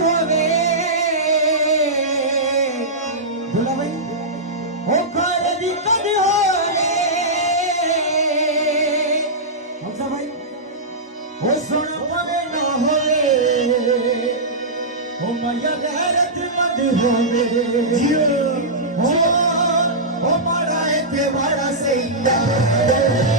होवे बोला भाई ओ घर दी कद होवे हमसा भाई ओ सुन पवे न होवे ओ माया गैरत मद होवे ओ मारा है ते बड़ा सैया